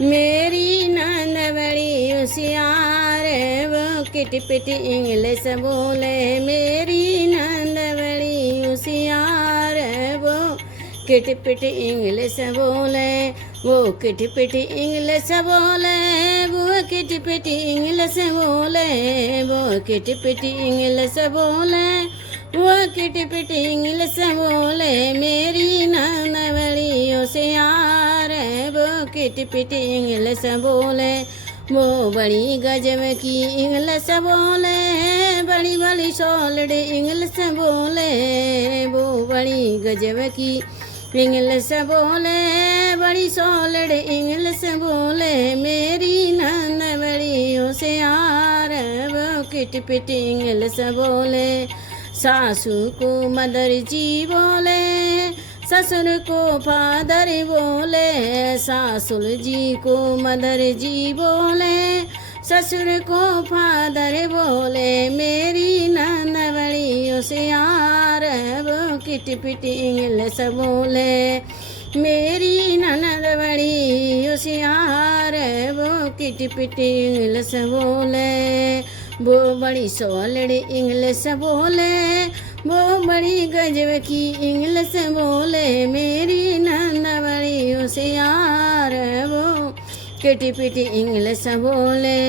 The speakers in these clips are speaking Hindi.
मेरी नंद बड़ी होशियार वो किट पिट इंग्लिश बोले। मेरी नंद बड़ी होशियार वो किट पिट इंग्लिश बोले। वो किट पिट इंग्लिश बोले। वो किट पिट इंग्लिश बोले। वो किट पिट इंग्लिश बोले। वो किट पिट इंग्लिश बोले। मेरी नंद बड़ी होशियार वो किट पिट इंग्लिश बोले। वो बड़ी गजब की इंग्लिश बोले। बड़ी बड़ी सॉलिड इंग्लिश बोले। वो बड़ी गजब की इंग्लिश बोले। बड़ी सॉलिड इंग्लिश बोले। मेरी नंद बड़ी होशियार वो किट पिट इंग्लिश बोले। सासू को मदर जी बोले। ससुर को फादर बोले। सासुर जी को मदर जी बोले। ससुर को फादर बोले। मेरी नंद बड़ी होशियार वो किट पिट इंग्लिश बोले। मेरी ननद बड़ी होशियार वो किट पिट इंग्लिश बोले। वो बड़ी सॉलिड इंग्लिश बोले। वो बड़ी गजब की इंग्लिश बोले। मेरी नंद बड़ी होशियार वो किट पिट इंग्लिश बोले।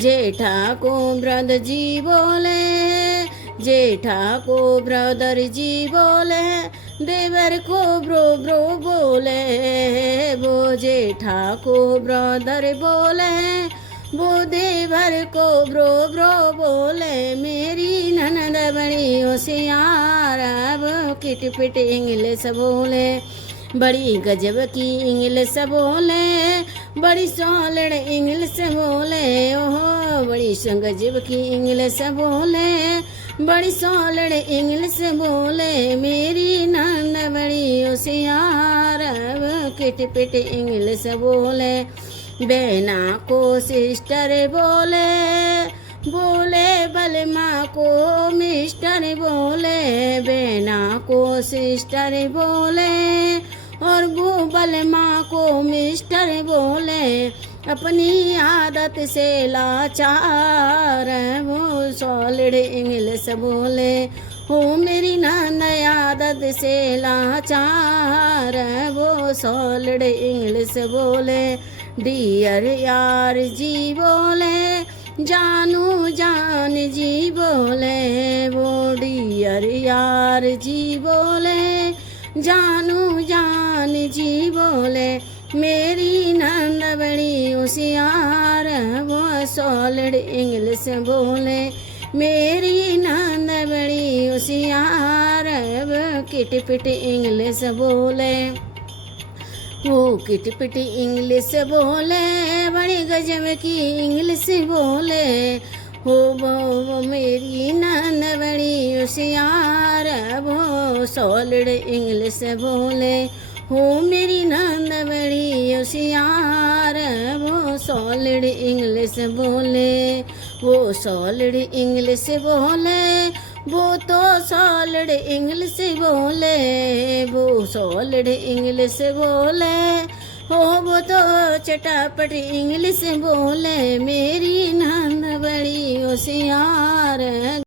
जेठा को ब्रदर जी बोले। जेठा को ब्रदर जी बोले। देवर को ब्रो ब्रो बोले। वो जेठा को ब्रदर बोले। वो देवर को ब्रो ब्रो बोले। मेरी ननद बड़ी होशियार वो किट पिट इंग्लिश बोले। बड़ी गजब की इंग्लिश बोले। बड़ी सॉलिड इंग्लिश बोले। ओहो बड़ी गजब की इंग्लिश बोले। बड़ी सॉलिड इंग्लिश बोले। मेरी नंद बड़ी होशियार वो किट पिट इंग्लिश बोले। बहना को सिस्टर बोले। बोले बलमा को मिस्टर बोले। बहना को सिस्टर बोले और वो बलमा को मिस्टर बोले। अपनी आदत से लाचार वो सॉलिड इंग्लिश बोले। हो मेरी नंद आदत से लाचार वो सॉलिड इंग्लिश बोले। डियर यार जी बोले। जानू जान जी बोले। वो डियर यार जी बोले। जानू जान जी बोले। मेरी नंद बड़ी होशियार वो सॉलिड इंग्लिश बोले। मेरी नंद बड़ी होशियार वो किट पिट इंग्लिश बोले। वो किट पिट इंग्लिश बोले। बड़ी गजब की इंग्लिश बोले। हो वो मेरी नंद बड़ी होशियार वो सॉलिड इंग्लिश बोले। हो मेरी नंद बड़ी होशियार वो सॉलिड इंग्लिश बोले। वो सॉलिड इंग्लिश बोले। वो तो सॉलिड इंग्लिश बोले। वो सॉलिड इंग्लिश बोले। हो वो तो चटापट इंग्लिश बोले। मेरी नंद बड़ी होशियार